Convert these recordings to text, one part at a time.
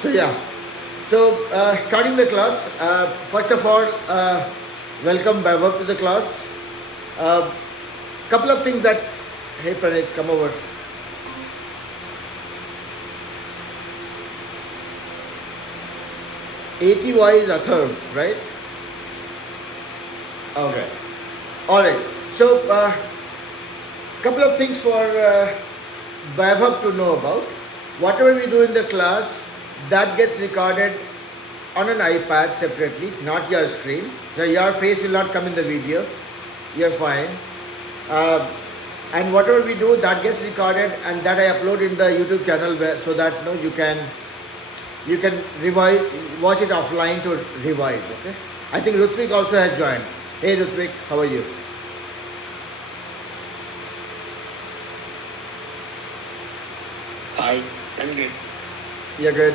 So yeah, starting the class. First of all, welcome Vaibhav to the class. Couple of things that, hey Pranit, come over. ATY is Atharv, right? Okay. All right. So, couple of things for Vaibhav to know about. Whatever we do in the class, that gets recorded on an iPad separately, not your screen. So your face will not come in the video. You're fine. And whatever we do, that gets recorded, and that I upload in the YouTube channel so that you can revise, watch it offline to revise. Okay. I think Rutvik also has joined. Hey Rutvik, how are you? Hi, I'm good. You're good.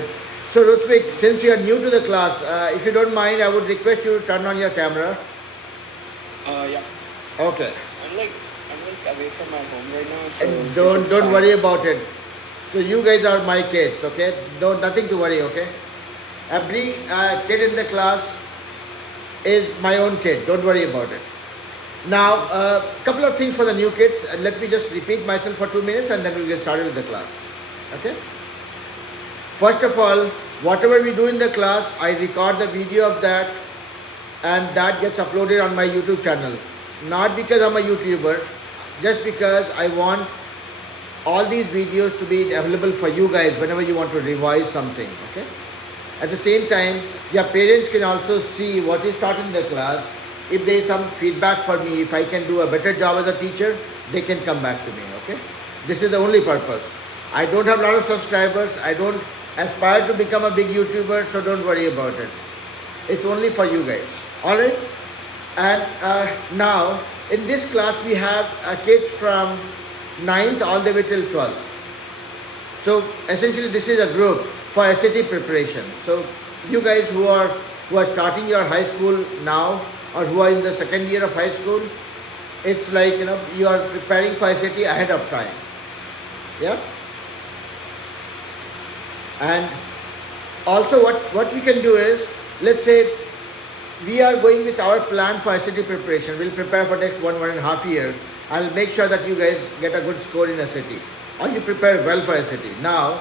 So Rutvik, since you are new to the class, if you don't mind, I would request you to turn on your camera. Yeah. Okay. I'm like away from my home right now, so And don't worry about it. So you guys are my kids, okay? Nothing to worry, okay? Every kid in the class is my own kid. Don't worry about it. Now, a couple of things for the new kids. Let me just repeat myself for 2 minutes, and then we'll get started with the class. Okay? First of all, whatever we do in the class, I record the video of that, and that gets uploaded on my YouTube channel. Not because I'm a YouTuber, just because I want all these videos to be available for you guys whenever you want to revise something. Okay? At the same time, your parents can also see what is taught in the class. If there is some feedback for me, if I can do a better job as a teacher, they can come back to me. Okay? This is the only purpose. I don't have a lot of subscribers. I don't aspire to become a big YouTuber, so don't worry about it. It's only for you guys. Alright? And now, in this class, we have kids from 9th all the way till 12th. So, essentially, this is a group for SAT preparation. So, you guys who are starting your high school now, or who are in the second year of high school, it's like, you are preparing for SAT ahead of time. Yeah? And also what we can do is, let's say we are going with our plan for SAT preparation. We'll prepare for next 1.5 years. I'll make sure that you guys get a good score in SAT, or you prepare well for SAT. Now,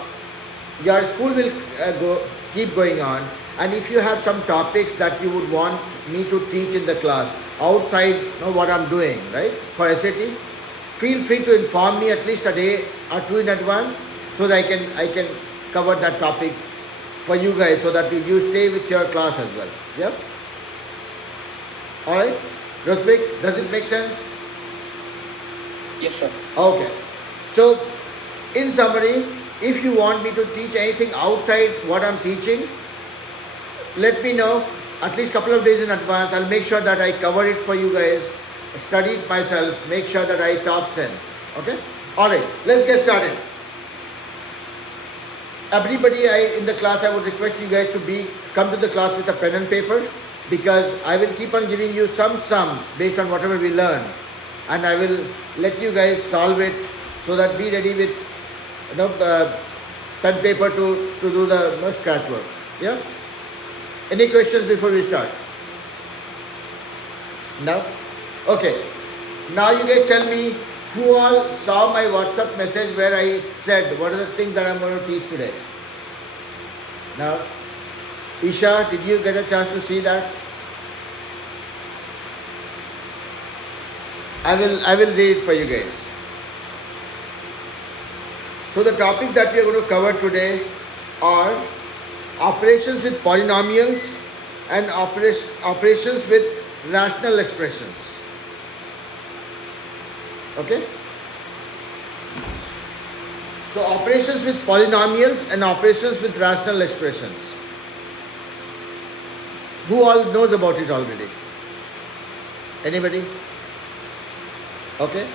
your school will keep going on, and if you have some topics that you would want me to teach in the class outside what I'm doing, right, for SAT, feel free to inform me at least a day or two in advance, so that I can cover that topic for you guys, so that you stay with your class as well. Yeah? Alright? Rutvik, does it make sense? Yes, sir. Okay. So, in summary, if you want me to teach anything outside what I'm teaching, let me know at least a couple of days in advance. I'll make sure that I cover it for you guys, study it myself, make sure that I talk sense. Okay? Alright, let's get started. Everybody in the class, I would request you guys to come to the class with a pen and paper, because I will keep on giving you some sums based on whatever we learn, and I will let you guys solve it, so that be ready with pen paper to do the scratch work. Yeah? Any questions before we start? No? Okay. Now you guys tell me who all saw my WhatsApp message where I said what are the things that I'm going to teach today. Now, Isha, did you get a chance to see that? I will read it for you guys. So the topics that we are going to cover today are operations with polynomials and operations with rational expressions. Okay? So operations with polynomials and operations with rational expressions. Who all knows about it already? Anybody? Okay?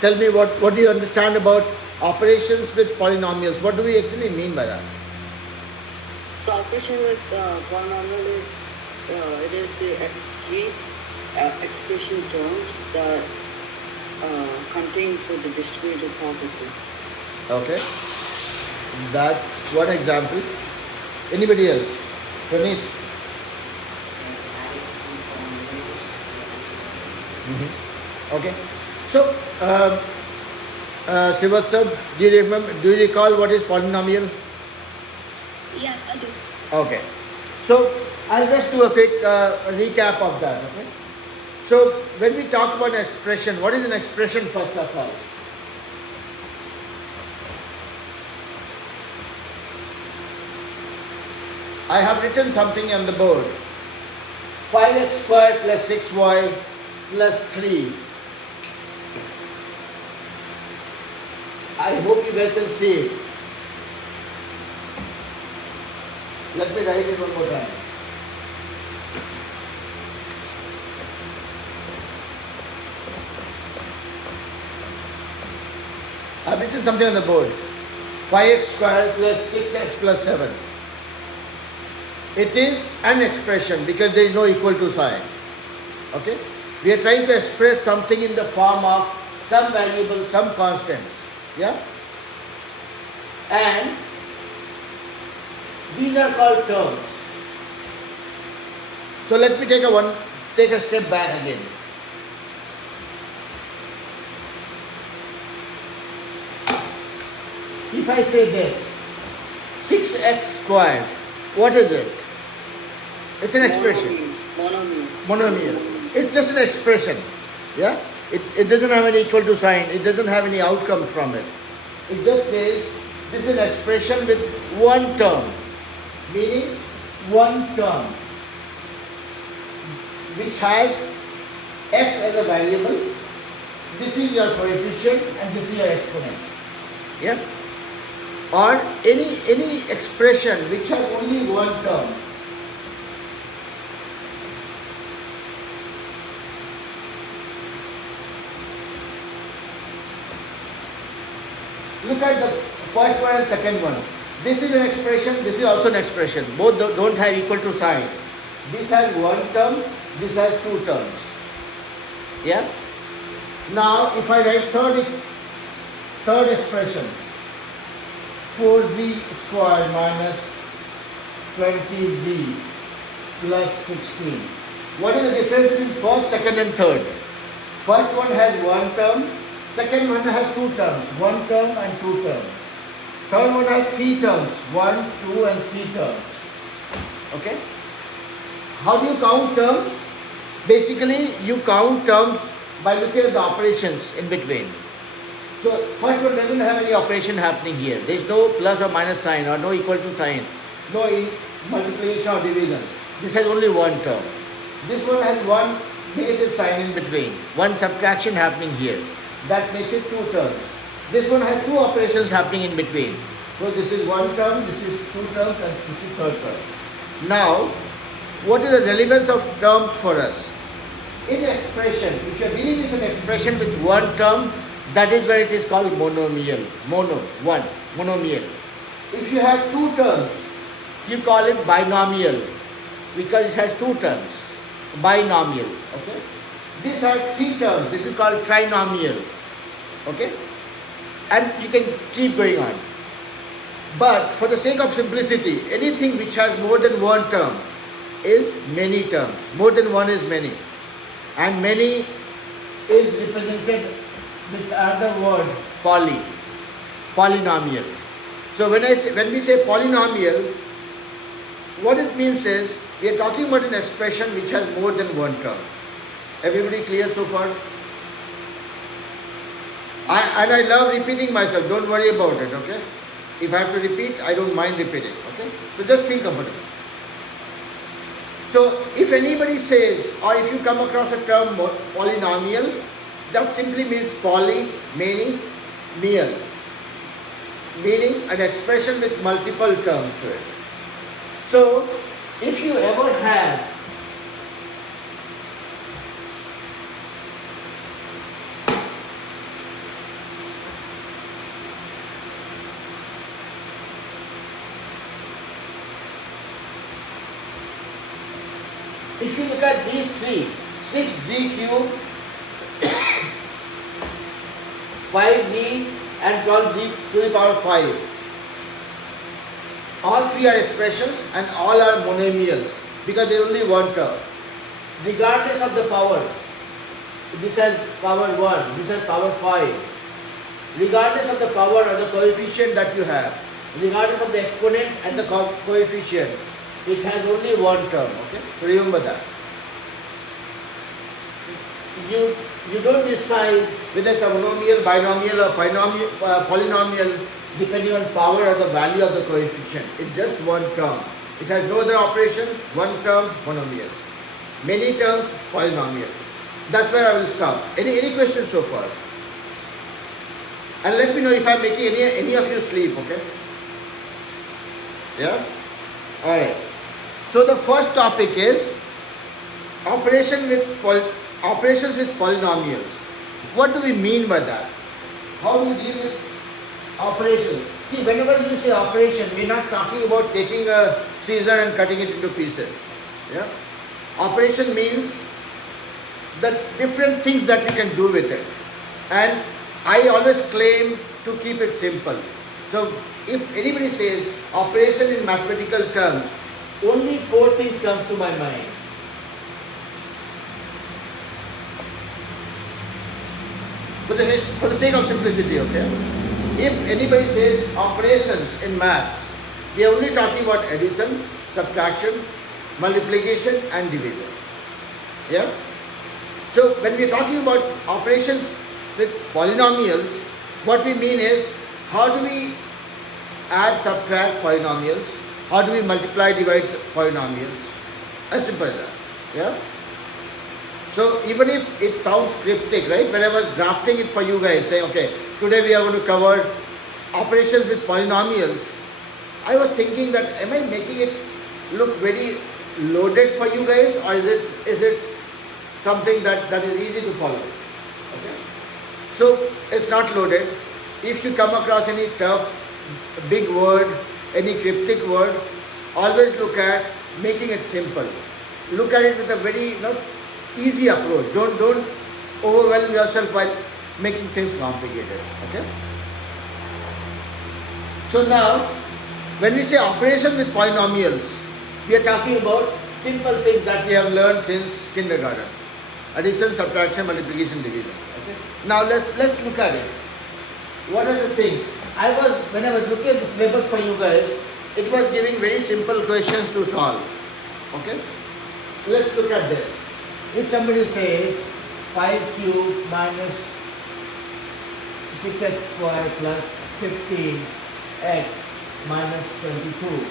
Tell me what do you understand about operations with polynomials? What do we actually mean by that? So operation with polynomial is it is the three expression terms that contains with the distributive property. Okay. That's one example. Anybody else? Praneeth? Okay. So, Sivatsab, do you remember? Do you recall what is polynomial? Yeah, I do. Okay. So I'll just do a quick recap of that. Okay. So when we talk about an expression, what is an expression first of all? I have written something on the board. 5x squared plus 6y plus 3. I hope you guys can see it. Let me write it one more time. I've written something on the board. 5x squared plus 6x plus 7. It is an expression because there is no equal to sign. Okay? We are trying to express something in the form of some variable, some constants. Yeah? And these are called terms. So let me take a step back again. If I say this, 6x squared, what is it? It's an expression. Monomial. It's just an expression. Yeah? It doesn't have any equal to sign. It doesn't have any outcome from it. It just says this is an expression with one term. Meaning one term which has x as a variable. This is your coefficient and this is your exponent. Yeah? Or any expression which has only one term. Look at the first one and second one. This is an expression, this is also an expression. Both don't have equal to sign. This has one term, this has two terms. Yeah? Now, if I write third expression, 4z squared minus 20z plus 16. What is the difference between first, second and third? First one has one term, second one has two terms, one term and two terms. Third one has three terms, 1, 2 and 3 terms. Okay? How do you count terms? Basically, you count terms by looking at the operations in between. So, first one doesn't have any operation happening here. There is no plus or minus sign or no equal to sign, no multiplication or division. This has only one term. This one has one negative sign in between, one subtraction happening here. That makes it two terms. This one has two operations happening in between. So this is one term, this is two terms and this is third term. Now, what is the relevance of terms for us? In expression, if you are dealing with an expression with one term, that is where it is called monomial. Monomial. If you have two terms, you call it binomial because it has two terms. Binomial. Okay? This has three terms. This is called trinomial. Okay? And you can keep going on. But for the sake of simplicity, anything which has more than one term is many terms. More than one is many. And many is represented with another word, polynomial. So when we say polynomial, what it means is we are talking about an expression which has more than one term. Everybody clear so far? I love repeating myself. Don't worry about it, okay? If I have to repeat, I don't mind repeating, okay? So just think about it. So if anybody says, or if you come across a term polynomial, that simply means poly, many, meal, meaning an expression with multiple terms to it. So if you ever have if you look at these three, 6z cubed, 5z and 12z to the power 5. All three are expressions and all are monomials because there is only one term. Regardless of the power, this has power 1, this has power 5. Regardless of the power or the coefficient that you have, regardless of the exponent and the coefficient, it has only one term. Okay, so remember that. You don't decide whether it's a monomial, binomial, or polynomial depending on power or the value of the coefficient. It's just one term. It has no other operation. One term, monomial. Many terms, polynomial. That's where I will stop. Any questions so far? And let me know if I'm making any of you sleep, okay? Yeah? Alright. So the first topic is operations with polynomials. What do we mean by that? How do we deal with operations? See, whenever you say operation, we're not talking about taking a scissor and cutting it into pieces. Yeah? Operation means the different things that you can do with it. And I always claim to keep it simple. So if anybody says operation in mathematical terms, only 4 things come to my mind. For the sake of simplicity, okay? If anybody says operations in maths, we are only talking about addition, subtraction, multiplication and division. Yeah? So when we are talking about operations with polynomials, what we mean is how do we add, subtract polynomials? How do we multiply, divide polynomials? As simple as that. Yeah? So even if it sounds cryptic, right? When I was drafting it for you guys, saying, okay, today we are going to cover operations with polynomials, I was thinking that am I making it look very loaded for you guys, or is it something that is easy to follow? Okay. So it's not loaded. If you come across any tough, big word, any cryptic word, always look at making it simple. Look at it with a very easy approach. Don't overwhelm yourself by making things complicated. Okay. So now, when we say operation with polynomials, we are talking about simple things that we have learned since kindergarten: addition, subtraction, multiplication, division. Okay. Now let's look at it. What are the things? When I was looking at the syllabus for you guys, it was giving very simple questions to solve. Okay. Let's look at this. If somebody says 5 cubed minus 6x squared plus 15x minus 22.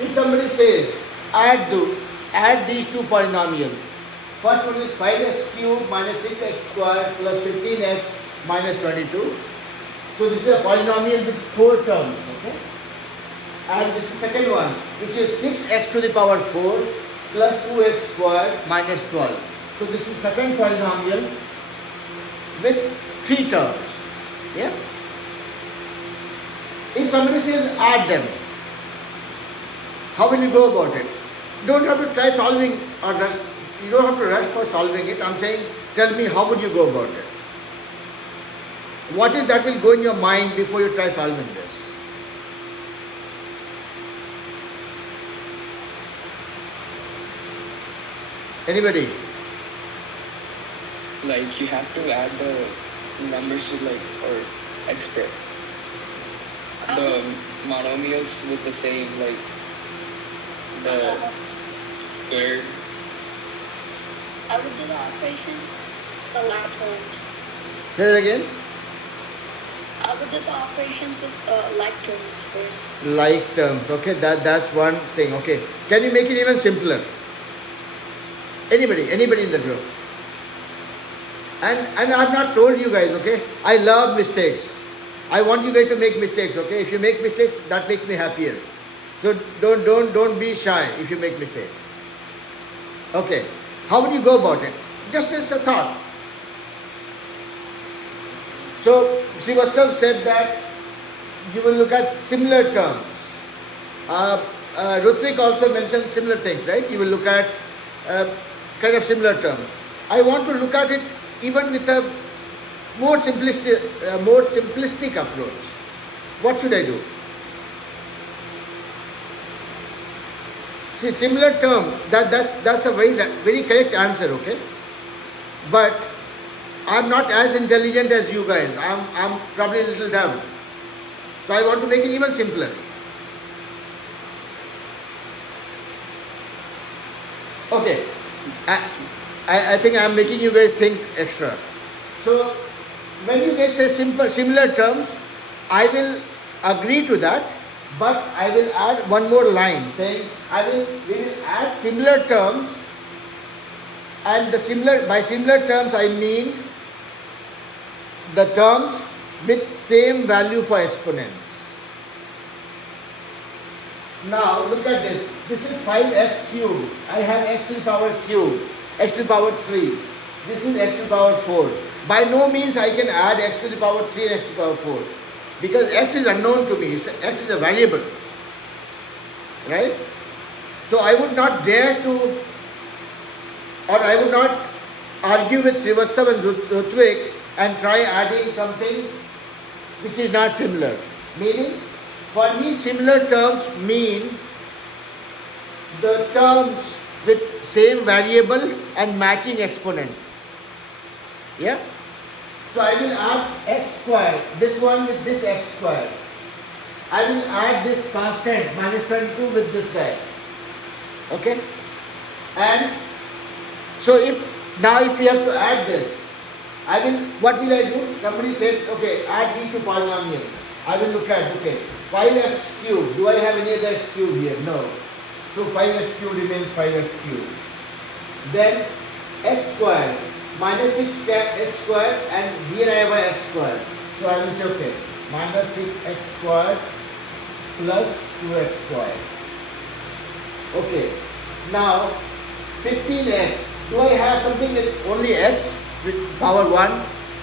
If somebody says add these two polynomials, first one is 5x cubed minus 6x squared plus 15x minus 22. So this is a polynomial with 4 terms, okay? And this is second one, which is 6x to the power 4 plus 2x squared minus 12. So this is second polynomial with 3 terms. Yeah? If somebody says add them, how will you go about it? You don't have to try solving or rush. You don't have to rush for solving it. I'm saying, tell me how would you go about it? What is that will go in your mind before you try solving this? Anybody? Like you have to add the numbers to or expect the monomials with the same the square. I would do the operations, the like terms. Say that again. I would do the operations with like terms first. Like terms, okay, that's one thing, okay. Can you make it even simpler? Anybody in the group? And I've not told you guys, okay, I love mistakes. I want you guys to make mistakes, okay. If you make mistakes, that makes me happier. So don't be shy if you make mistakes. Okay, how would you go about it? Just as a thought. So Srivastav said that you will look at similar terms. Rutvik also mentioned similar things, right? You will look at kind of similar terms. I want to look at it even with a more simplistic approach. What should I do? See, similar term, that's a very correct answer, okay? But I'm not as intelligent as you guys. I'm probably a little dumb. So I want to make it even simpler. Okay. I think I'm making you guys think extra. So when you guys say similar terms, I will agree to that, but I will add one more line saying we will add similar terms, and by similar terms I mean the terms with same value for exponents. Now look at this. This is 5x cubed. I have x to the power cube, x to the power 3. This is x to the power 4. By no means I can add x to the power 3 and x to the power 4. Because x is unknown to me. X is a variable. Right? So I would not dare to, or I would not argue with Srivastava and Rutvik and try adding something which is not similar. Meaning, for me, similar terms mean the terms with same variable and matching exponent. Yeah? So I will add x square, this one with this x square. I will add this constant minus 22 with this guy. Okay? And so if we have to add this, what will I do? Somebody said, okay, add these two polynomials. I will look at, okay, 5x cubed. Do I have any other x cubed here? No. So 5x cubed remains 5x cubed. Then x squared minus 6x squared, and here I have a x squared. So I will say, okay, minus 6x squared plus 2x squared. Okay. Now 15x. Do I have something with only x with power 1?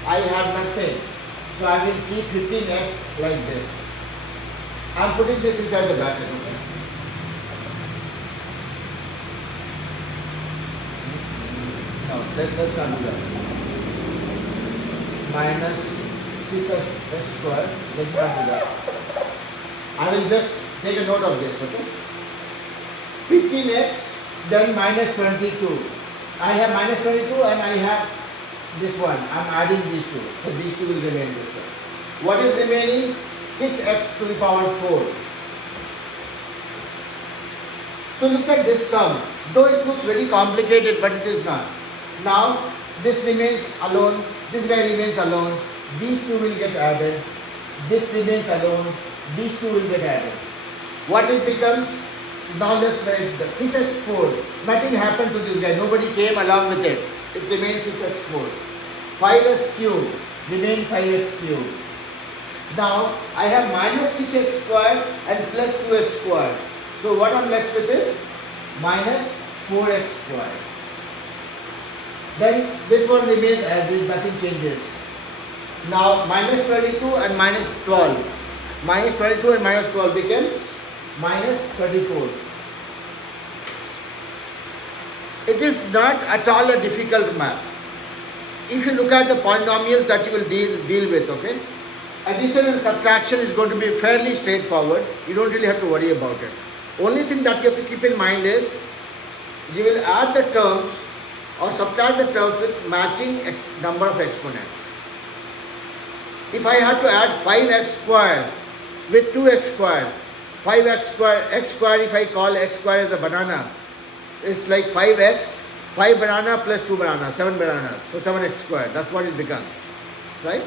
I have nothing. So I will keep 15x like this. I am putting this inside the bracket. Okay? No, let's not do that. Minus 6x squared. Let's not do that. I will just take a note of this. Okay? 15x, then minus 22. I have minus 22 and I have this one. I am adding these two. So these two will remain this way. What is remaining? 6x to the power 4. So look at this sum. Though it looks very complicated, but it is not. Now this remains alone. This guy remains alone. These two will get added. This remains alone. These two will get added. What it becomes? Now let's write the 6x4. Nothing happened to this guy. Nobody came along with it. It remains 6x4. 5x cubed remains 5x cubed. Now I have minus 6x squared and plus 2x squared. So what I'm left with is minus 4x squared. Then this one remains as is, nothing changes. Now minus 22 and minus 12. Minus 22 and minus 12 becomes minus 24. It is not at all a difficult math. If you look at the polynomials that you will deal with, okay? Addition and subtraction is going to be fairly straightforward. You don't really have to worry about it. Only thing that you have to keep in mind is you will add the terms or subtract the terms with matching number of exponents. If I have to add 5x squared with 2x squared, 5x squared, x squared, if I call x squared as a banana, it's like 5x, 5 banana plus 2 bananas, 7 bananas, so 7x squared, that's what it becomes, right?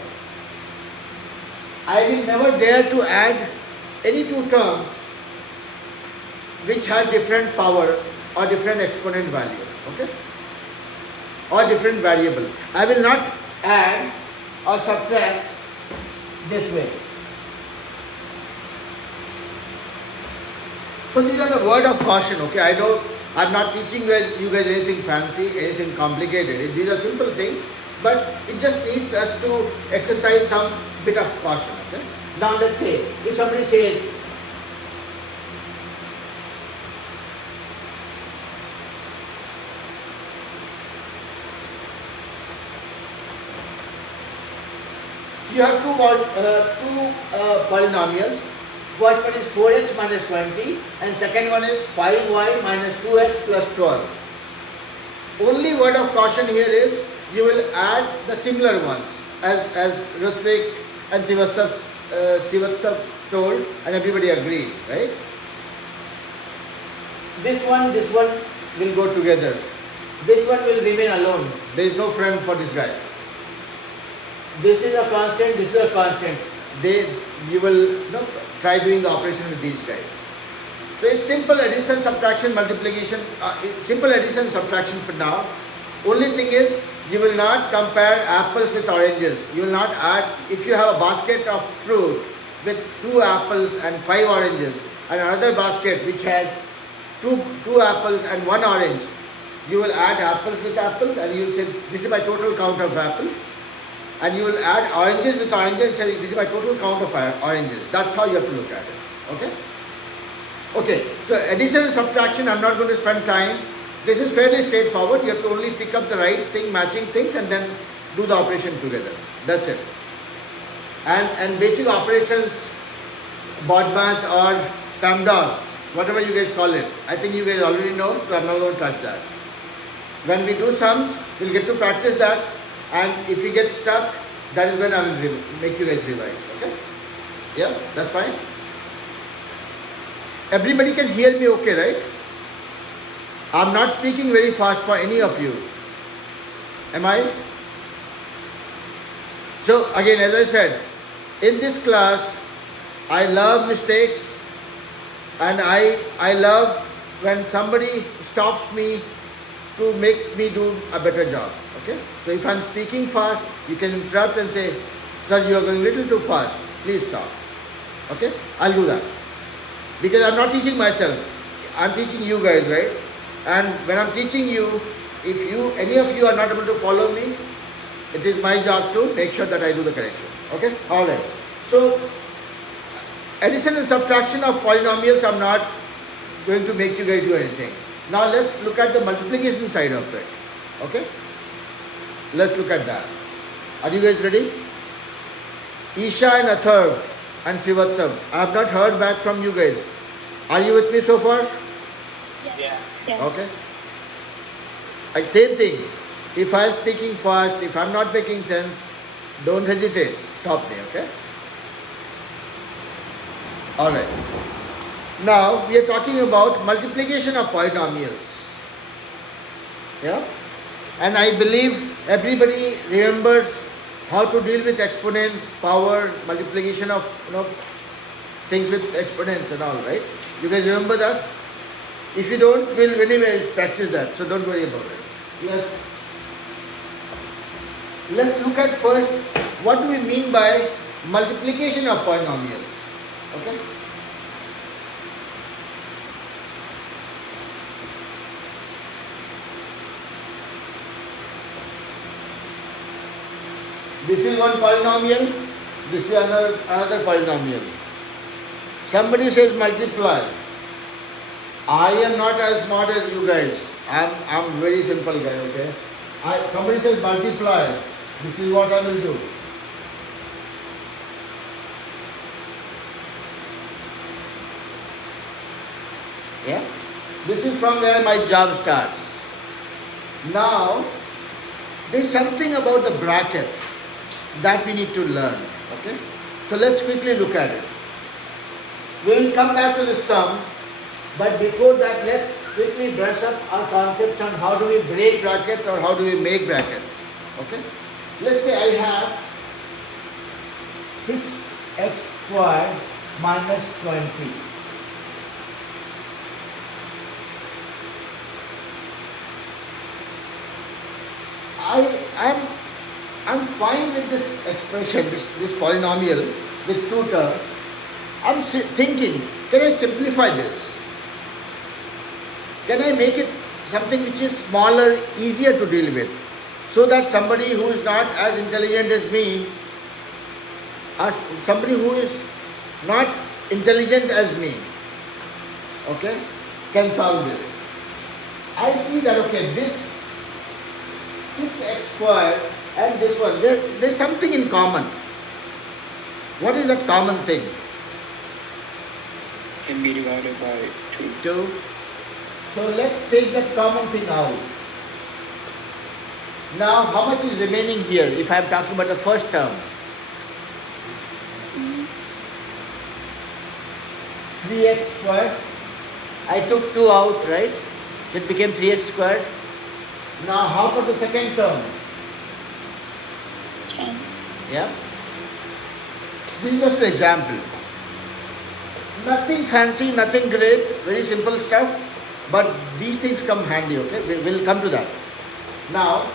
I will never dare to add any two terms which have different power or different exponent value, okay? Or different variable. I will not add or subtract this way. So these are the word of caution, okay? I know I'm not teaching you guys anything fancy, anything complicated. These are simple things, but it just needs us to exercise some bit of caution, okay? Now let's say, if somebody says, You have two polynomials. First one is 4x minus 20 and second one is 5y minus 2x plus 12. Only word of caution here is you will add the similar ones as Ritvik and Srivatsav told and everybody agreed, right? This one will go together. This one will remain alone. There is no friend for this guy. This is a constant, this is a constant. You will try doing the operation with these guys. So it's simple addition, subtraction, multiplication, simple addition, subtraction for now. Only thing is you will not compare apples with oranges. You will not add, if you have a basket of fruit with 2 apples and 5 oranges and another basket which has two apples and 1 orange, you will add apples with apples and you will say this is my total count of apples, and you will add oranges with oranges and say this is my total count of oranges. That's how you have to look at it. Okay? Okay, so addition and subtraction, I'm not going to spend time. This is fairly straightforward. You have to only pick up the right thing, matching things, and then do the operation together. That's it. And basic operations, BODMAS or PAMDAS, whatever you guys call it, I think you guys already know, so I'm not going to touch that. When we do sums, we'll get to practice that, and if you get stuck, that is when I will make you guys revise. Okay? Yeah, that's fine. Everybody can hear me okay, right? I'm not speaking very fast for any of you. Am I? So again, as I said, in this class, I love mistakes and I love when somebody stops me to make me do a better job. Okay? So if I'm speaking fast, you can interrupt and say, sir, you are going a little too fast. Please stop. Okay? I'll do that. Because I'm not teaching myself. I'm teaching you guys, right? And when I'm teaching you, if any of you are not able to follow me, it is my job to make sure that I do the correction. Okay? Alright. So, addition and subtraction of polynomials, I'm not going to make you guys do anything. Now let's look at the multiplication side of it. Okay? Let's look at that. Are you guys ready? Isha and Atharv and Srivatsav, I have not heard back from you guys. Are you with me so far? Yeah. Yes. Okay. Like same thing. If I am speaking fast, if I'm not making sense, don't hesitate. Stop me, okay? Alright. Now we are talking about multiplication of polynomials. Yeah? And I believe everybody remembers how to deal with exponents, power, multiplication of things with exponents and all, right? You guys remember that? If you don't, we'll anyway practice that, so don't worry about it. Let's look at first what do we mean by multiplication of polynomials. Okay? This is one polynomial, this is another polynomial. Somebody says multiply. I am not as smart as you guys. I'm very simple guy, okay? Somebody says multiply. This is what I will do. Yeah? This is from where my job starts. Now, there is something about the bracket that we need to learn. Okay? So let's quickly look at it. We will come back to the sum, but before that, let's quickly brush up our concepts on how do we break brackets or how do we make brackets. Okay? Let's say I have 6x squared minus 20. I'm fine with this expression, this polynomial with two terms. I'm thinking, can I simplify this? Can I make it something which is smaller, easier to deal with? So that somebody who is not as intelligent as me, or somebody who is not intelligent as me, okay, can solve this. I see that, okay, this 6x squared and this one, there's something in common. What is that common thing? Can be divided by 2. 2. So let's take that common thing out. Now, how much is remaining here if I am talking about the first term? 3x squared. I took 2 out, right? So it became 3x squared. Now, how about the second term? 10. Yeah? This is just an example. Nothing fancy, nothing great, very simple stuff, but these things come handy, okay? We'll come to that. Now,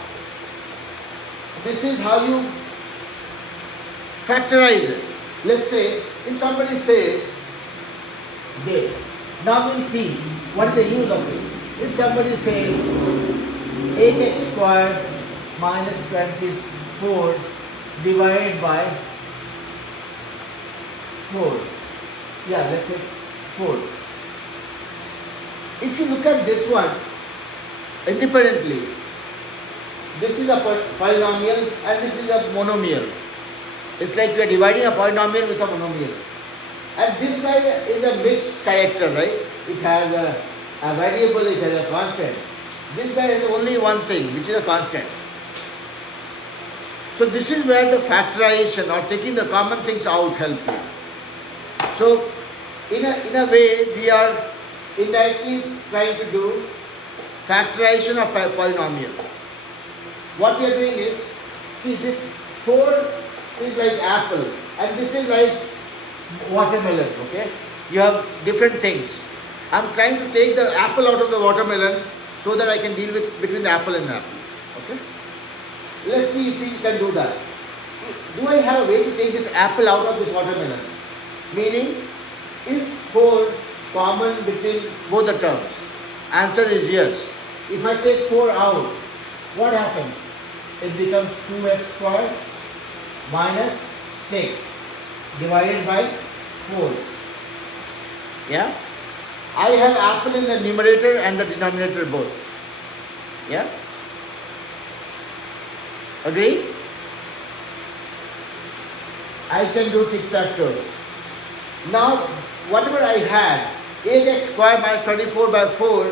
this is how you factorize it. Let's say, if somebody says this, now we'll see what is the use of this. If somebody says 8x squared minus 24 divided by 4. Yeah, let's say 4. If you look at this one independently, this is a polynomial and this is a monomial. It's like we are dividing a polynomial with a monomial. And this guy is a mixed character, right? It has a variable, it has a constant. This guy has only one thing, which is a constant. So this is where the factorization or taking the common things out help you. So in a way, we are indirectly trying to do factorization of polynomial. What we are doing is, see, this 4 is like apple and this is like watermelon, okay? You have different things. I'm trying to take the apple out of the watermelon so that I can deal with between the apple and the apple, okay? Let's see if we can do that. Do I have a way to take this apple out of this watermelon? Meaning, is 4 common between both the terms? Answer is yes. If I take 4 out, what happens? It becomes 2x squared minus 6 divided by 4. Yeah? I have apple in the numerator and the denominator both. Yeah? Agree? I can do tic-tac-toe. Now, whatever I had, 8x squared minus 24 by 4,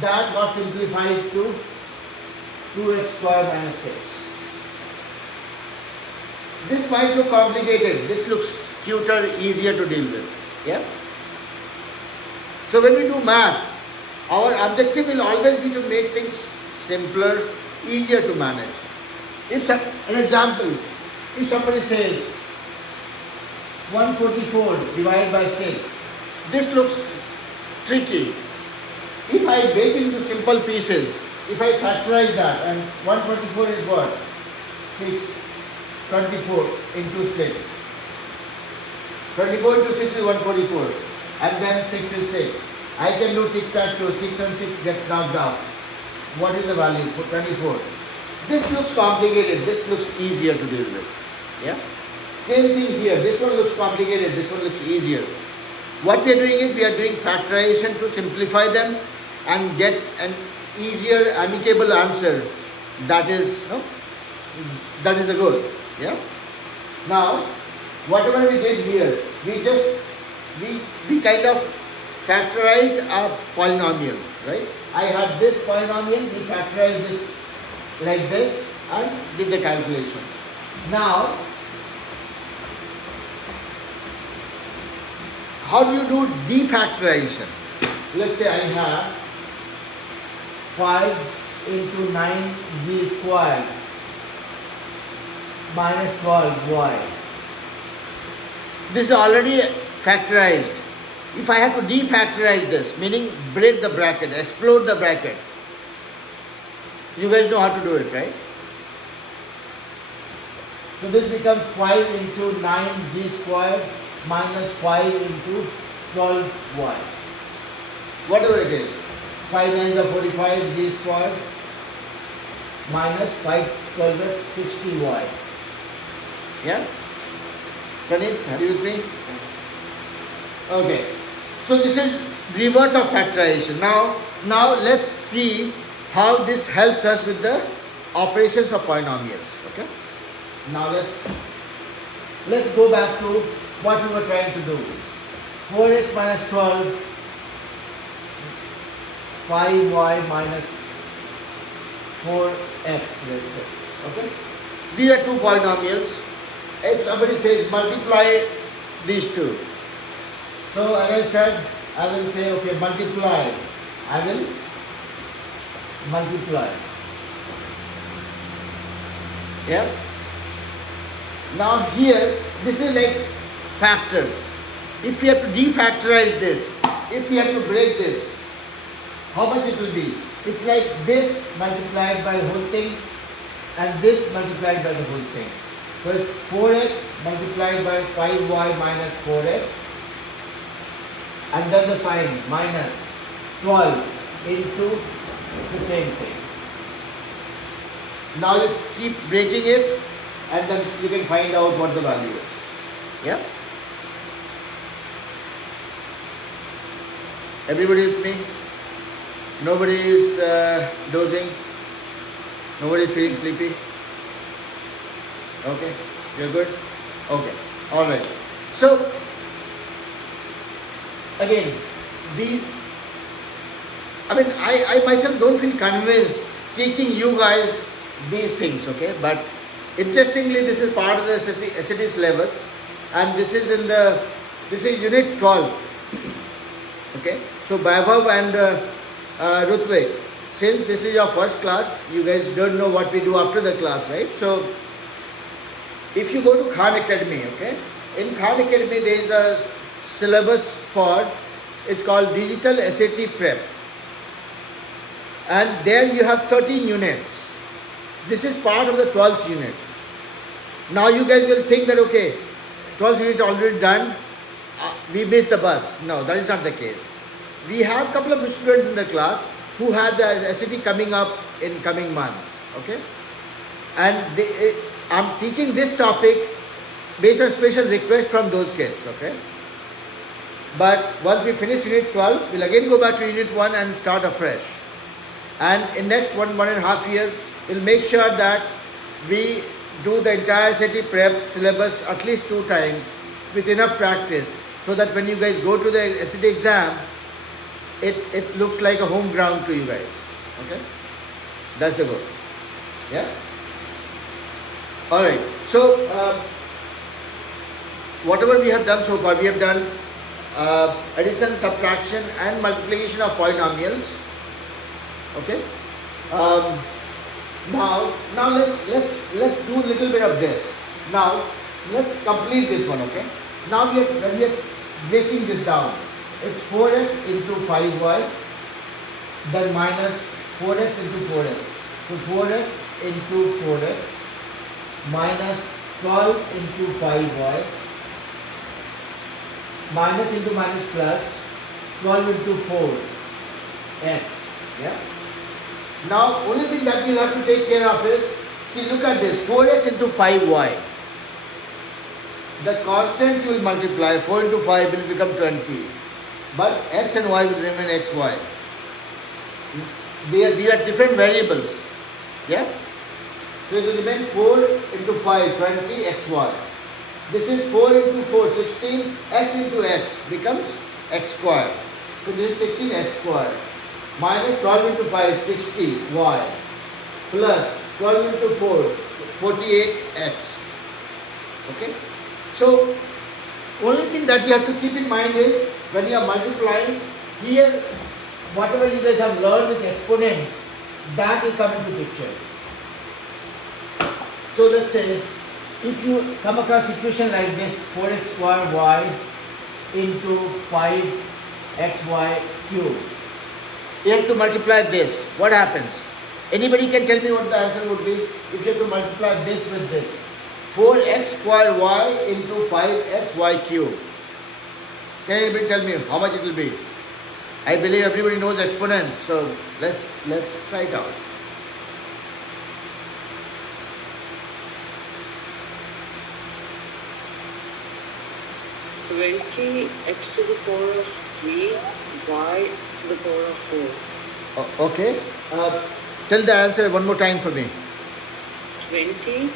that got simplified to 2x squared minus 6. This might look complicated. This looks cuter, easier to deal with. Yeah? So when we do maths, our objective will always be to make things simpler, easier to manage. If an example, if somebody says 144 divided by 6, this looks tricky. If I break into simple pieces, if I factorize that, and 124 is what? 6, 24 into 6. 24 into 6 is 144, and then 6 is 6. I can do tic-tac-toe, 6 and 6 gets knocked out. What is the value for 24? This looks complicated, this looks easier to deal with. Yeah? Same thing here, this one looks complicated, this one looks easier. What we are doing is we are doing factorization to simplify them and get an easier, amicable answer. That is, that is the goal. Yeah. Now, whatever we did here, we kind of factorized a polynomial, right? I had this polynomial, we factorized this like this and did the calculation. Now, how do you do defactorization? Let's say I have 5 into 9z squared minus 12y. This is already factorized. If I have to defactorize this, meaning break the bracket, explode the bracket, you guys know how to do it, right? So this becomes 5 into 9z squared minus 5 into 12y. Whatever it is. 5 9s are 45 z squared minus 5 12 are 60y. Yeah? Praneet, are you with me? Okay. So this is reverse of factorization. Now let's see how this helps us with the operations of polynomials. Okay? Now let's let's go back to what we were trying to do. 4x minus 12, 5y minus 4x, let's say. Okay? These are two polynomials. If somebody says multiply these two. So as I said, I will say, okay, multiply. I will multiply. Yeah? Now here, this is like factors. If you have to defactorize this, if you have to break this, how much it will be? It's like this multiplied by the whole thing and this multiplied by the whole thing. So it's 4x multiplied by 5y minus 4x and then the sign minus 12 into the same thing. Now you keep breaking it and then you can find out what the value is. Yeah? Everybody with me? Nobody is dozing? Nobody is feeling sleepy? Okay, you're good? Okay, alright. So, again, these, I myself don't feel convinced teaching you guys these things, okay? But interestingly, this is part of the SAT syllabus and this is unit 12, okay? So, Vaibhav and Rutvik, since this is your first class, you guys don't know what we do after the class, right? So, if you go to Khan Academy, okay, in Khan Academy there is a syllabus for, it's called Digital SAT Prep, and there you have 13 units. This is part of the 12th unit. Now you guys will think that, okay, 12th unit already done, we missed the bus. No, that is not the case. We have a couple of students in the class who have the SAT coming up in coming months, okay, and I'm teaching this topic based on special request from those kids, okay. But once we finish unit 12, we'll again go back to unit 1 and start afresh. And in next 1.5 years, we'll make sure that we do the entire SAT prep syllabus at least 2 times with enough practice, so that when you guys go to the SAT exam, it looks like a home ground to you guys, okay. That's the goal. Yeah. Alright, so whatever we have done so far, we have done addition, subtraction and multiplication of polynomials. Okay. Now let's do a little bit of this. Now let's complete this one. Okay. Now we are breaking this down. It's 4x into 5y, then minus 4x into 4x. So 4x into 4x minus 12 into 5y, minus into minus plus 12 into 4x. Yeah. Now only thing that we'll have to take care of is, see, look at this, 4x into 5y. The constants will multiply, 4 into 5 will become 20. But x and y will remain xy. These are different variables. Yeah. So it will remain 4 into 5, 20 xy. This is 4 into 4, 16, x into x becomes x square. So this is 16 x square. Minus 12 into 5, 60 y. Plus 12 into 4, 48 x. Okay. So only thing that you have to keep in mind is, when you are multiplying, here whatever you guys have learned with exponents, that will come into picture. So let's say, if you come across equation like this, 4x square y into 5xy cube, you have to multiply this. What happens? Anybody can tell me what the answer would be if you have to multiply this with this? 4x square y into 5xy cube. Can anybody tell me how much it will be? I believe everybody knows exponents, so let's try it out. X to the power of 3, y to the power of 4. Okay. Tell the answer one more time for me. 20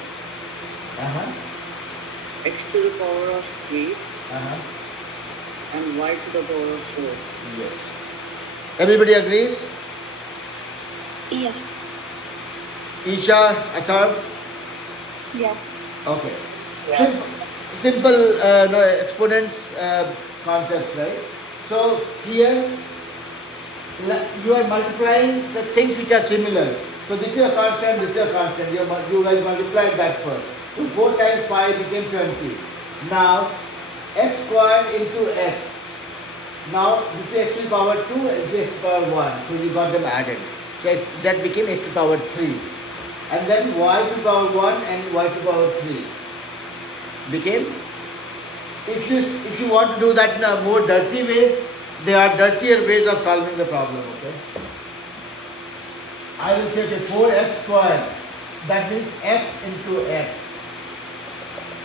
Uh-huh. x to the power of 3 and y to the power of 4. Yes. Everybody agrees? Yeah. Isha, Atharv? Yes. Okay. Yeah. Simple no, exponents concepts, right? So here you are multiplying the things which are similar. So this is a constant, this is a constant. You guys multiplied that first. So 4 times 5 became 20. Now x squared into x. Now this is x to the power 2, this is x to the power 1. So you got them added. So that became x to the power 3. And then y to the power 1 and y to the power 3 became. If you want to do that in a more dirty way, there are dirtier ways of solving the problem. Okay. I will say 4x squared. That means x into x.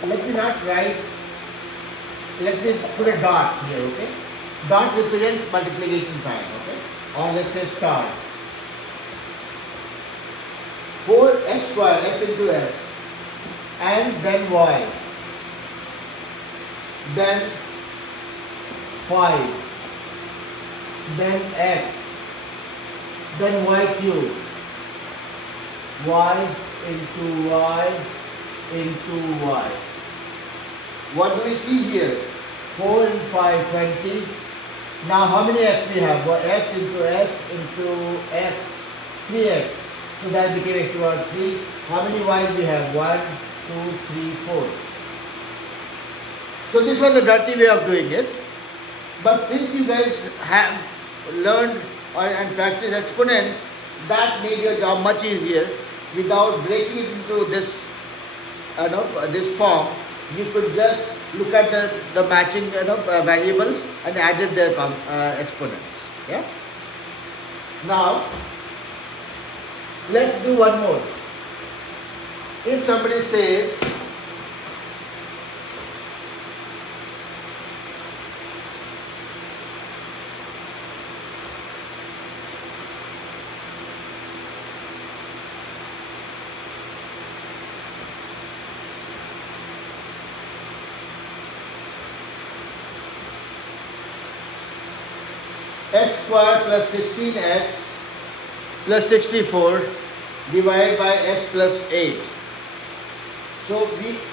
Let me not write. Let me put a dot here. Okay. Dot represents multiplication sign. Okay. Or let's say star. 4x squared, x into x, and then y, then 5, then x, then y cubed, y into y into y. What do we see here? 4 and 5, 20. Now how many x we have? Well, x into x into x, 3x. So that became x to the power 3. How many y's we have? 1, 2, 3, 4. So this was the dirty way of doing it. But since you guys have learned and practiced exponents, that made your job much easier. Without breaking it into this, this form, you could just look at the matching variables and added their exponents. Yeah. Now let's do one more. If somebody says x squared plus 16x plus 64 divided by x plus 8. So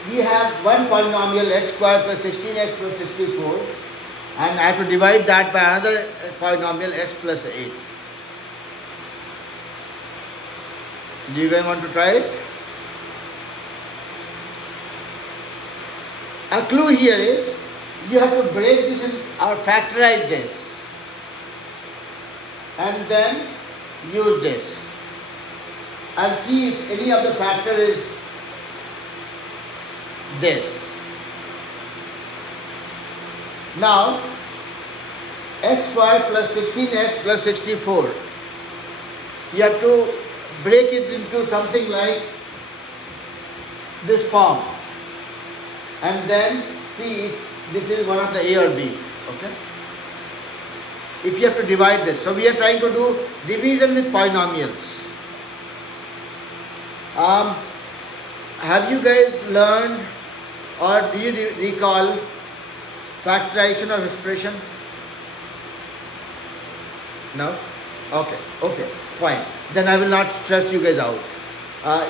we have one polynomial x squared plus 16x plus 64, and I have to divide that by another polynomial x plus 8. Do you guys want to try it? A clue here is you have to break this in or factorize this and then use this and see if any of the factor is this. Now x squared plus 16x plus 64, you have to break it into something like this form and then see if this is one of the A or B. Okay. If you have to divide this. So we are trying to do division with polynomials. Have you guys learned or do you recall factorization of expression? No? Okay, fine. Then I will not stress you guys out.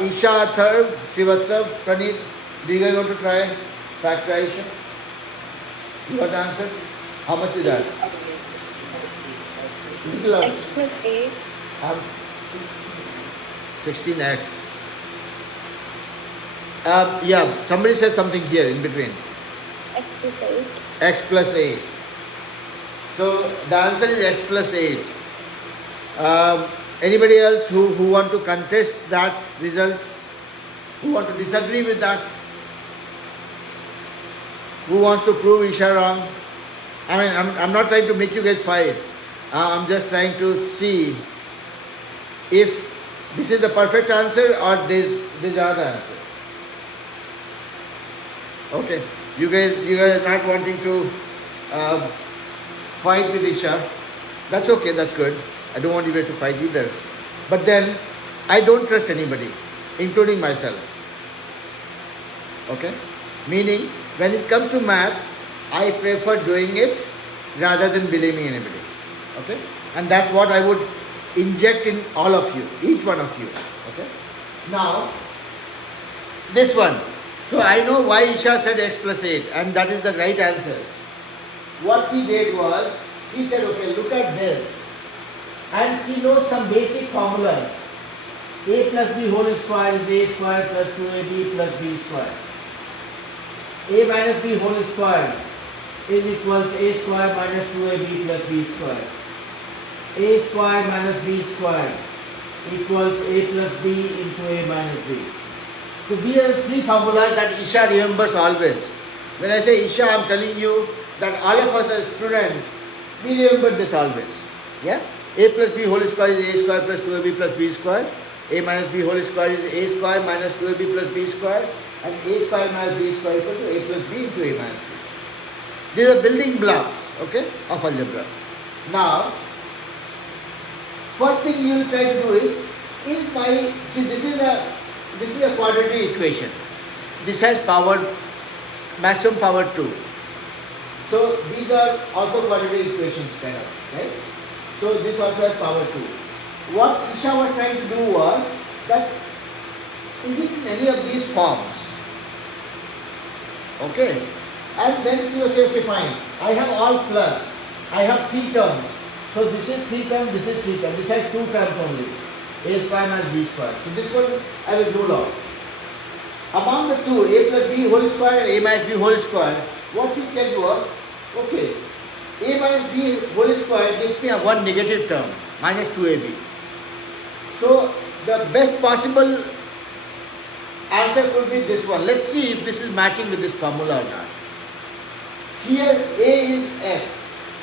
Isha, Atharv, Srivatsav, Pranit, do you guys want to try factorization? You got the answer? How much is that? X plus 8. 16x. Yeah, somebody said something here in between. X plus 8. X plus 8. So the answer is x plus 8. Anybody else who want to contest that result? Who want to disagree with that? Who wants to prove Isha wrong? I mean, I'm not trying to make you guys fight. I'm just trying to see if this is the perfect answer or this another answer. Okay, you guys are not wanting to fight with Isha. That's okay, that's good. I don't want you guys to fight either. But then, I don't trust anybody, including myself. Okay? Meaning, when it comes to maths, I prefer doing it rather than believing anybody. Okay? And that's what I would inject in all of you, each one of you. Okay? Now, this one. So I know why Isha said x plus 8, and that is the right answer. What she did was, she said, okay, look at this. And she knows some basic formulas. A plus b whole square is a square plus 2ab plus b square. A minus b whole square is equals a square minus 2ab plus b square. A square minus b square equals a plus b into a minus b. So these are the three formulas that Isha remembers always. When I say Isha, I am telling you that all of us as students, we remember this always. Yeah? A plus b whole square is a square plus 2ab plus b square. A minus b whole square is a square minus 2ab plus b square. And a square minus b square equal to a plus b into a minus b. These are building blocks, okay, of algebra. Now, first thing you will try to do is my, see this is a quadratic equation. This has power, maximum power 2. So these are also quadratic equations kind of, right? So this also has power 2. What Isha was trying to do was that, is it in any of these forms? Okay. And then she was saying, okay fine, I have all plus, I have 3 terms. So this is 3 terms, this is 3 terms, this has 2 terms only. A square minus b square. So this one I will rule out. Among the two, a plus b whole square and a minus b whole square, what she said was, okay, a minus b whole square gives me a one negative term, minus 2ab. So the best possible answer could be this one. Let's see if this is matching with this formula or not. Here a is x.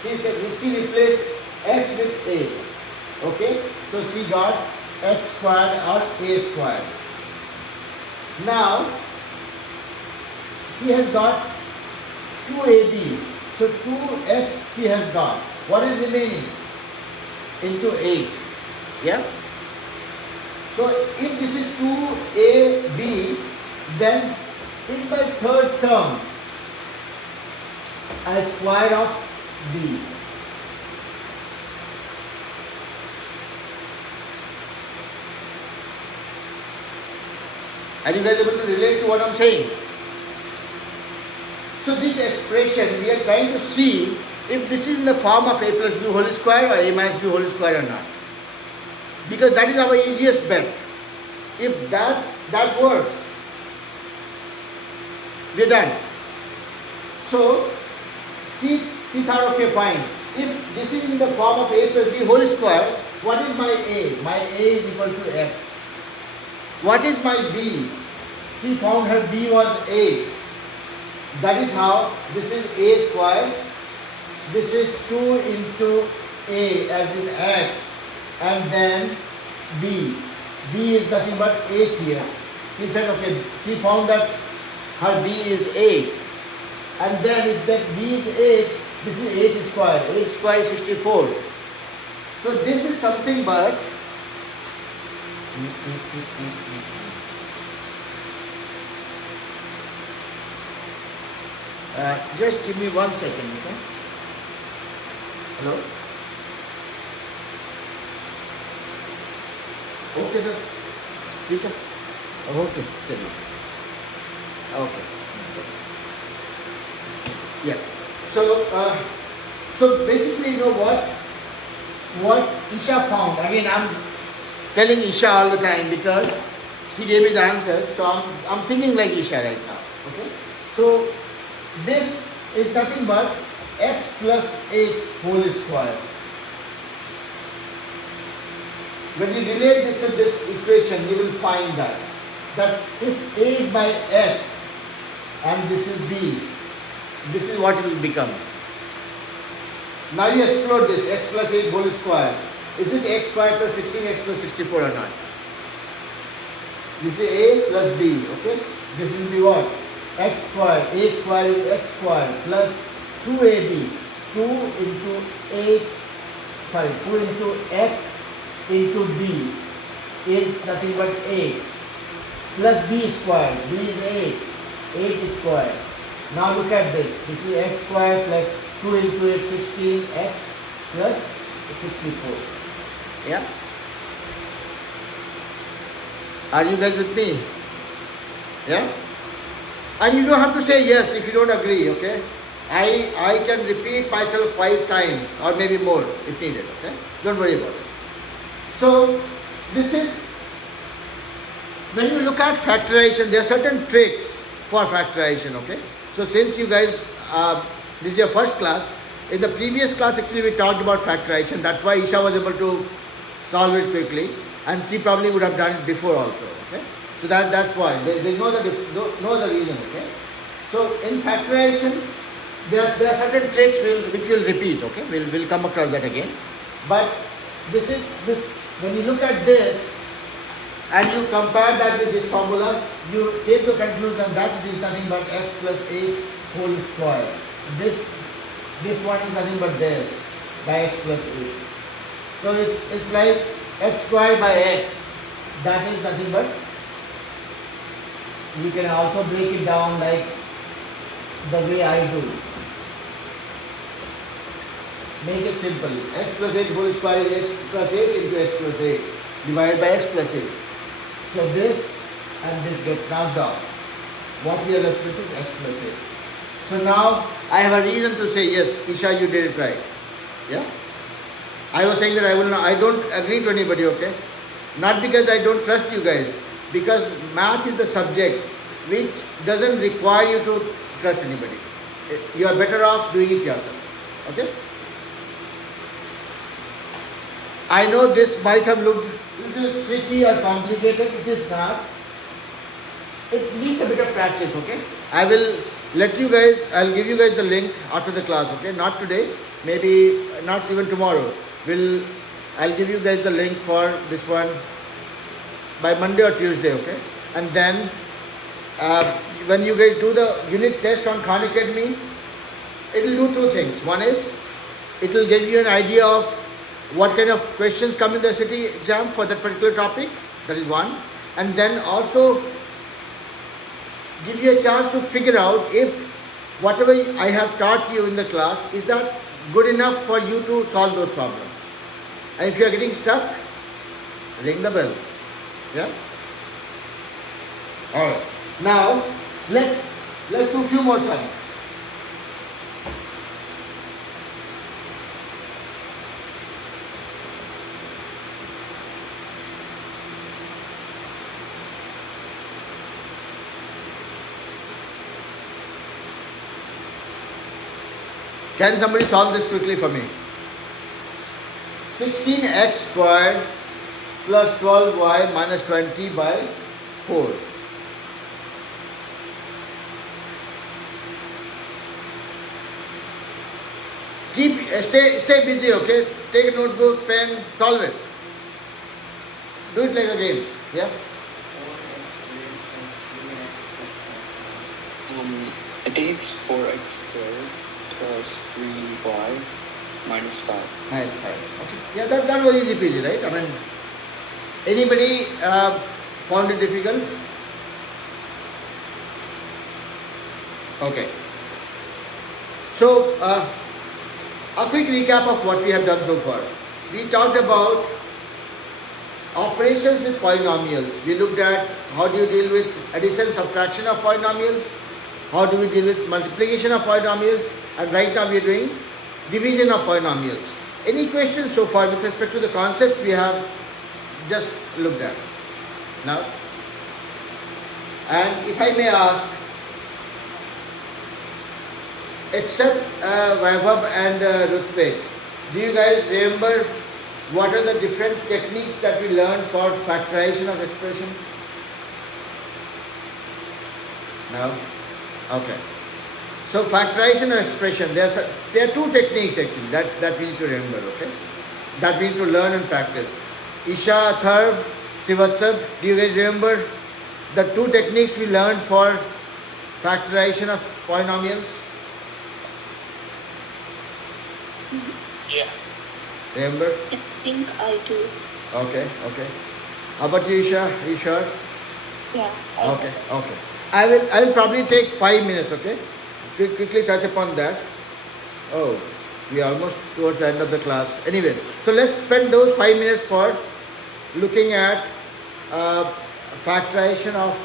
She replaced x with a. Okay, so she got x squared or a squared. Now she has got 2ab. So 2x she has got. What is remaining? Into 8. Yeah. So if this is 2ab, then is my third term a square of b. Are you guys able to relate to what I am saying? So this expression, we are trying to see if this is in the form of a plus b whole square or a minus b whole square or not. Because that is our easiest bet. If that works, we are done. So she thought, okay fine, if this is in the form of a plus b whole square, what is my a? My a is equal to x. What is my b? She found her b was 8. That is how this is a square. This is 2 into a as in x, and then b. B is nothing but 8 here. She said, okay, she found that her b is 8. And then if that b is 8, this is 8 square. 8 square is 64. So this is something but just give me 1 second, okay? Hello? Okay, sir. ठीक है? Okay, चलिए. Okay. Yeah. So basically, you know what Isha found. Again, I'm telling Isha all the time because she gave me the answer. So I'm thinking like Isha right now. Okay. So this is nothing but x plus 8 whole square. When you relate this with this equation, you will find that if a is by x and this is b, this is what it will become. Now you explore this, x plus 8 whole square. Is it x square plus 16x plus 64 or not? This is a plus b, okay? This will be what? X square, a square is x square plus 2ab, 2 into 2 into x into b is nothing but 8 plus b square, b is 8 square Now look at this. This is x squared plus 2 into it 16 x plus 64. Yeah? Are you guys with me? Yeah? And you don't have to say yes if you don't agree, okay? I can repeat myself 5 times or maybe more if needed, okay? Don't worry about it. So, this is, when you look at factorization, there are certain tricks for factorization, okay? So, since you guys, this is your first class, in the previous class actually we talked about factorization, that's why Isha was able to solve it quickly, and she probably would have done it before also, okay? So that's why, there's no other reason, okay? So, in factorization, there are certain tricks which we'll repeat, okay? We'll come across that again. But this, when you look at this and you compare that with this formula, you take the conclusion that it is nothing but x plus 8 whole square. This one is nothing but this by x plus 8. So it's like x squared by x. That is nothing but, you can also break it down like the way I do. Make it simple. X plus 8 whole square is x plus 8 into x plus 8 divided by x plus 8. So this and this gets knocked off. What we are left with is x plus 8. So now I have a reason to say yes, Isha, you did it right. Yeah? I was saying that I don't agree to anybody, okay? Not because I don't trust you guys, because math is the subject which doesn't require you to trust anybody. You are better off doing it yourself. Okay? I know this might have looked a little tricky or complicated. It is not. It needs a bit of practice, okay? I will let you guys, I'll give you guys the link after the class, okay? Not today, maybe not even tomorrow. I'll give you guys the link for this one by Monday or Tuesday, okay? And then when you guys do the unit test on Khan Academy, it will do two things. One is, it will give you an idea of what kind of questions come in the city exam for that particular topic. That is one. And then also give you a chance to figure out if whatever I have taught you in the class, is that good enough for you to solve those problems. And if you are getting stuck, ring the bell. Yeah? Alright. Now let's do a few more sums. Can somebody solve this quickly for me? 16x squared plus 12y minus 20 by 4. Stay busy, okay? Take a notebook, pen, solve it. Do it like a game. Yeah? I think it's 4x squared plus 3y minus 5. Minus 5. Okay. Yeah, that was easy peasy, right? I mean, anybody found it difficult? Okay. So, a quick recap of what we have done so far. We talked about operations with polynomials. We looked at how do you deal with addition, subtraction of polynomials, how do we deal with multiplication of polynomials, and right now we are doing division of polynomials. Any questions so far with respect to the concepts we have just looked at now? And if I may ask, except Vaibhav and Rutvik, do you guys remember what are the different techniques that we learned for factorization of expressions? No? Okay. So factorization of expression, there are two techniques actually that we need to remember, okay? That we need to learn and practice. Isha, Tharv, Sivatsab, do you guys remember the two techniques we learned for factorization of polynomials? Yeah. Remember? I think I do. Okay. How about you, Isha? Are you sure? Yeah. Okay. I will probably take 5 minutes, okay? quickly touch upon that. Oh, we are almost towards the end of the class. Anyways, so let's spend those 5 minutes for looking at factorization of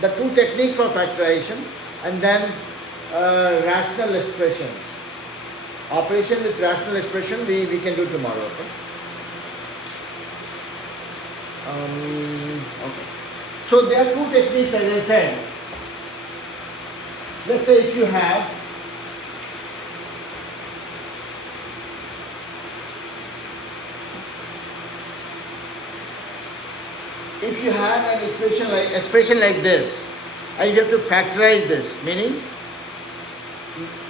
the two techniques for factorization, and then rational expressions. Operation with rational expression we can do tomorrow. Okay. Okay. So there are two techniques, as I said. Let's say if you have an equation like expression like this, and you have to factorize this, meaning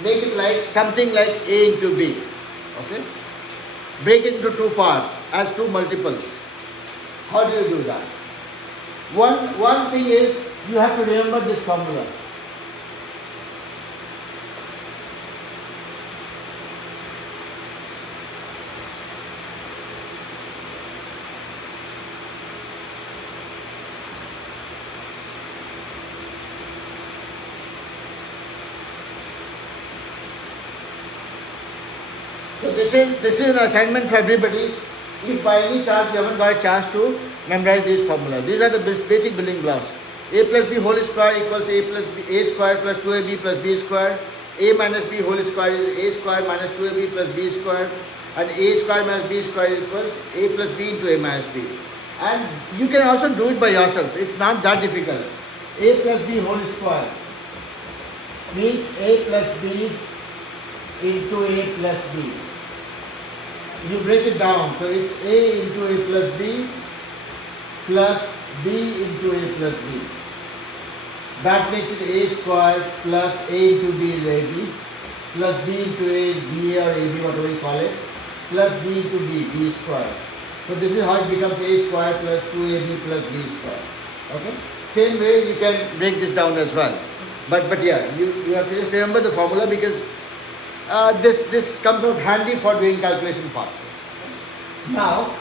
make it like something like a into b. Okay, break it into two parts as two multiples. How do you do that? One thing is you have to remember this formula. So this is an assignment for everybody. If by any chance you haven't got a chance to memorize these formulas, these are the basic building blocks. A plus b whole square equals a plus b, a square plus 2ab plus b square. A minus b whole square is a square minus 2ab plus b square. And a square minus b square equals a plus b into a minus b. And you can also do it by yourself. It's not that difficult. A plus b whole square means a plus b into a plus b. You break it down, so it's a into a plus b plus b into a plus b. That makes it a square plus a into b is ab plus b into a b or ab, whatever you call it, plus b into b square. So this is how it becomes a square plus 2ab plus b square. Okay. Same way you can break this down as well. But yeah, you have to just remember the formula, because this comes out handy for doing calculation faster. Now,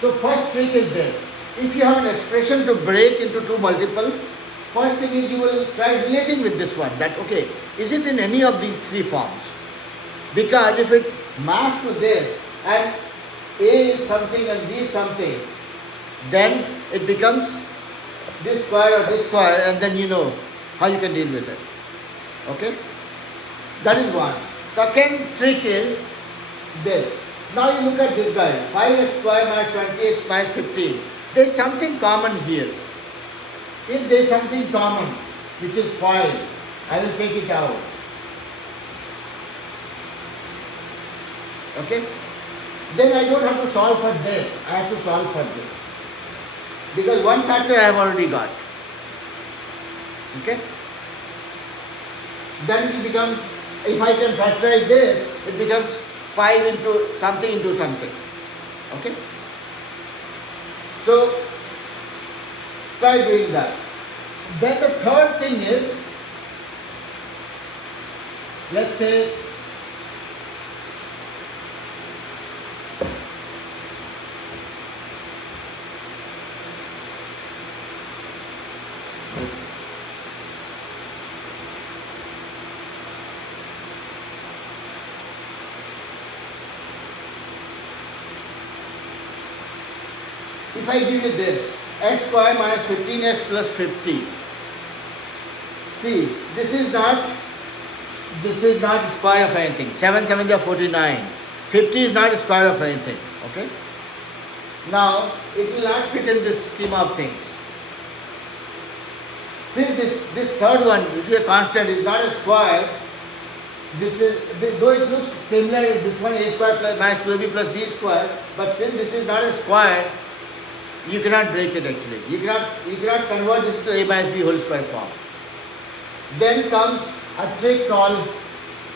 so first trick is this. If you have an expression to break into two multiples, first thing is you will try relating with this one, that okay, is it in any of these three forms? Because if it maps to this and a is something and b is something, then it becomes this square or this square, and then you know how you can deal with it. Okay? That is one. Second trick is this. Now you look at this guy, 5x square minus 20x minus 15. There is something common here. If there is something common, which is 5, I will take it out. Okay? Then I don't have to solve for this, I have to solve for this. Because one factor I have already got. Okay? Then it will become, if I can factorize this, it becomes 5 into something. Okay? So, try doing that. Then the third thing is, let's say, if I give you this, x square minus 15x plus 50. See, this is not square of anything. 7 7 are 49. 50 is not a square of anything. Okay? Now, it will not fit in this scheme of things. Since this third one, which is a constant, is not a square, though it looks similar as this one, a square plus minus 2ab plus b square, but since this is not a square, you cannot break it actually. You cannot convert this to a minus b whole square form. Then comes a trick called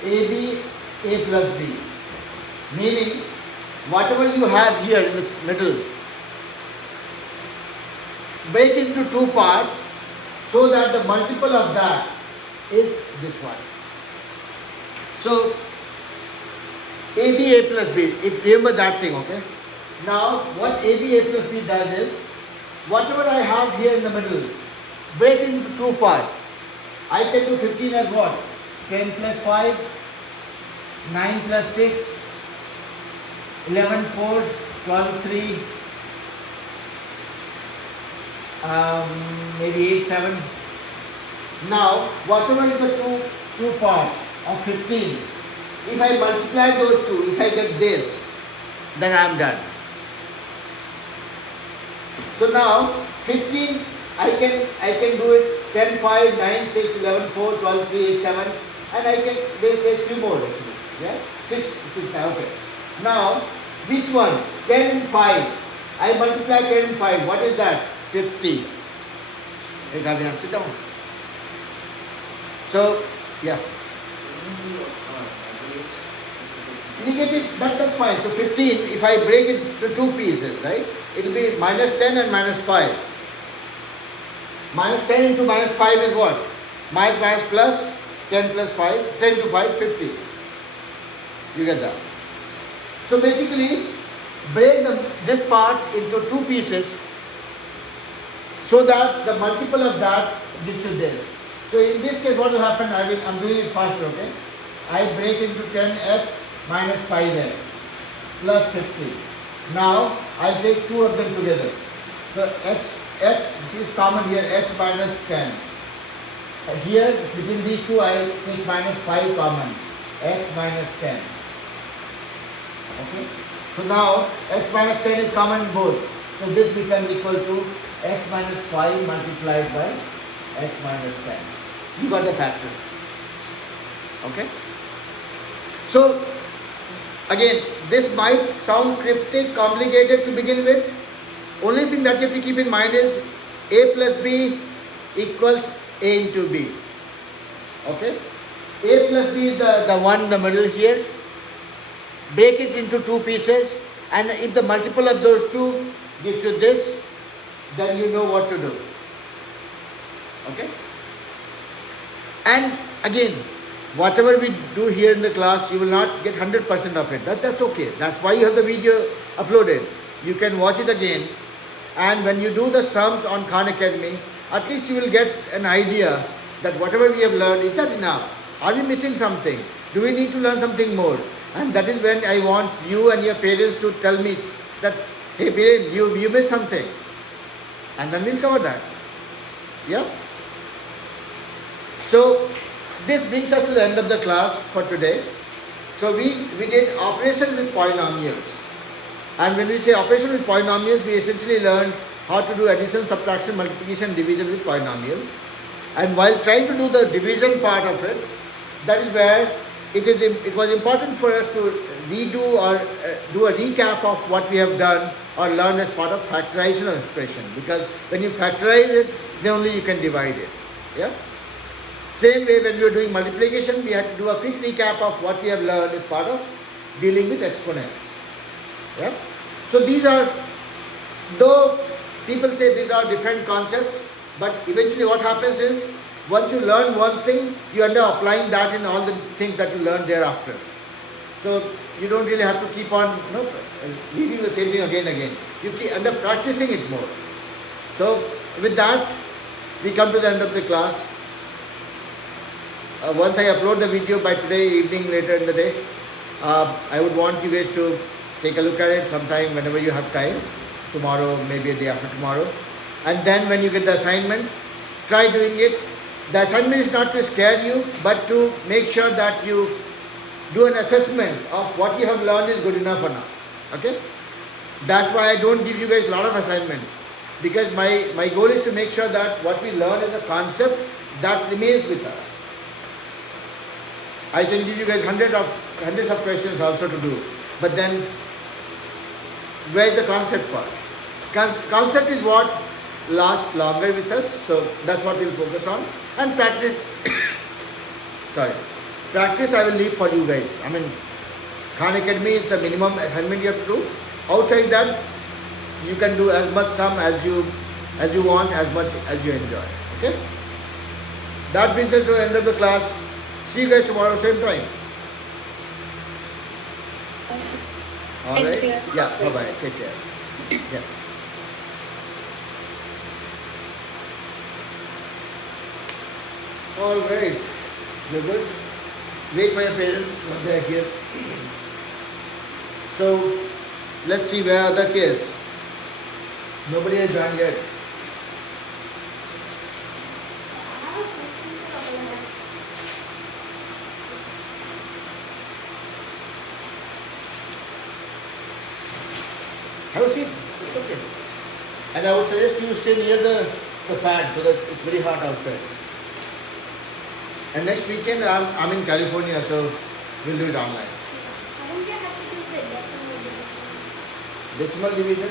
ab a plus b. Meaning, whatever you have here in this middle, break into two parts so that the multiple of that is this one. So, ab a plus b, if remember that thing, okay? Now, what ab a plus b does is, whatever I have here in the middle, break into two parts. I can do 15 as what? 10 plus 5, 9 plus 6, 11 4, 12 3, maybe 8 7. Now whatever is the two parts of 15, if I multiply those two, if I get this, then I am done. So now 15, I can do it 10 5, 9 6, 11 4, 12 3, 8 7, and I can there's few more actually. Yeah, 6 okay. Now which one? 10 and 5. I multiply 10 and 5. What is that? 50. Hey Ravian, sit down. So yeah. Negative, that's fine. So 15, if I break it to two pieces, right? It will be minus 10 and minus 5. Minus 10 into minus 5 is what? Minus plus 10 plus 5, 10 to 5, 50. You get that? So basically, break this part into two pieces so that the multiple of that gives you this. So in this case, what will happen? I'm doing it faster, okay? I break into 10x minus 5x plus 50. Now I take two of them together. So x is common here, x minus 10. Here between these two I take minus 5 common, x minus 10. Okay. So now x minus 10 is common in both. So this becomes equal to x minus 5 multiplied by x minus 10. You got the factor. Okay. So again, this might sound cryptic, complicated to begin with. Only thing that you have to keep in mind is a plus b equals a into b. Okay? A plus b is the one in the middle here. Break it into two pieces, and if the multiple of those two gives you this, then you know what to do. Okay? And again, whatever we do here in the class, you will not get 100% of it. That's okay. That's why you have the video uploaded. You can watch it again, and when you do the sums on Khan Academy, at least you will get an idea that whatever we have learned, is that enough? Are we missing something? Do we need to learn something more? And that is when I want you and your parents to tell me that, hey Biren, you missed something. And then we'll cover that. Yeah? So this brings us to the end of the class for today. So we did operation with polynomials. And when we say operation with polynomials, we essentially learned how to do addition, subtraction, multiplication, division with polynomials. And while trying to do the division part of it, that is where it was important for us to redo or do a recap of what we have done or learned as part of factorization of expression. Because when you factorize it, then only you can divide it. Yeah? Same way when we were doing multiplication, we had to do a quick recap of what we have learned as part of dealing with exponents. Yeah? So these are, though people say these are different concepts, but eventually what happens is, once you learn one thing, you end up applying that in all the things that you learn thereafter. So you don't really have to keep on reading the same thing again and again. You end up practicing it more. So with that, we come to the end of the class. Once I upload the video by today evening, later in the day, I would want you guys to take a look at it sometime whenever you have time. Tomorrow, maybe a day after tomorrow. And then when you get the assignment, try doing it. The assignment is not to scare you, but to make sure that you do an assessment of what you have learned is good enough or not. Okay? That's why I don't give you guys a lot of assignments. Because my goal is to make sure that what we learn as a concept, that remains with us. I can give you guys hundreds of questions also to do. But then, where is the concept part? Concept is what lasts longer with us, so that's what we'll focus on. And practice, practice I will leave for you guys. I mean, Khan Academy is the minimum assignment you have to do. Outside that, you can do as much sum as you want, as much as you enjoy. Okay? That brings us to the end of the class. See you guys tomorrow, same time. All Thank right? you. Yeah, bye-bye. Take care. Yeah. All right. You're good? Wait for your parents when they are here. So let's see where are the kids. Nobody has joined yet. Have a seat. It's okay. And I would suggest you stay near the fan so that it's very hot outside. And next weekend I'm in California, so we'll do it online. I don't have to do the decimal division. Decimal division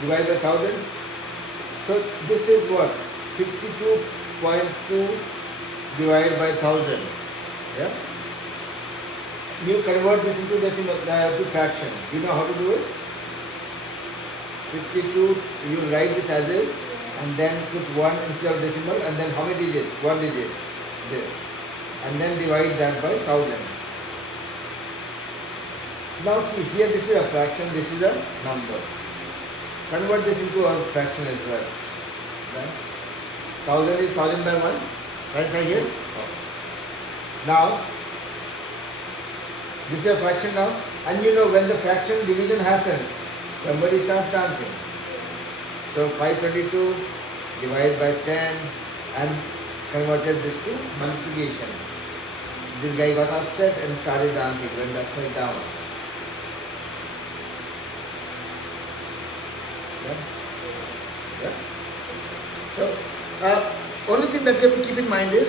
divided by 1000. So this is what? 52.2 divided by 1000. Yeah? You convert this into decimal to fraction. You know how to do it? 52, you write this as is and then put 1 instead of decimal and then how many digits? 1 digit. This. And then divide that by 1000. Now see, here this is a fraction, this is a number. Convert this into a fraction as well. Right? 1000 is 1000 by 1. Right side here. Now, this is a fraction now. And you know when the fraction division happens, somebody starts dancing. So 522 divided by 10 and converted this to multiplication. This guy got upset and started dancing, went upside down. Yeah? Yeah? So, only thing that you have to keep in mind is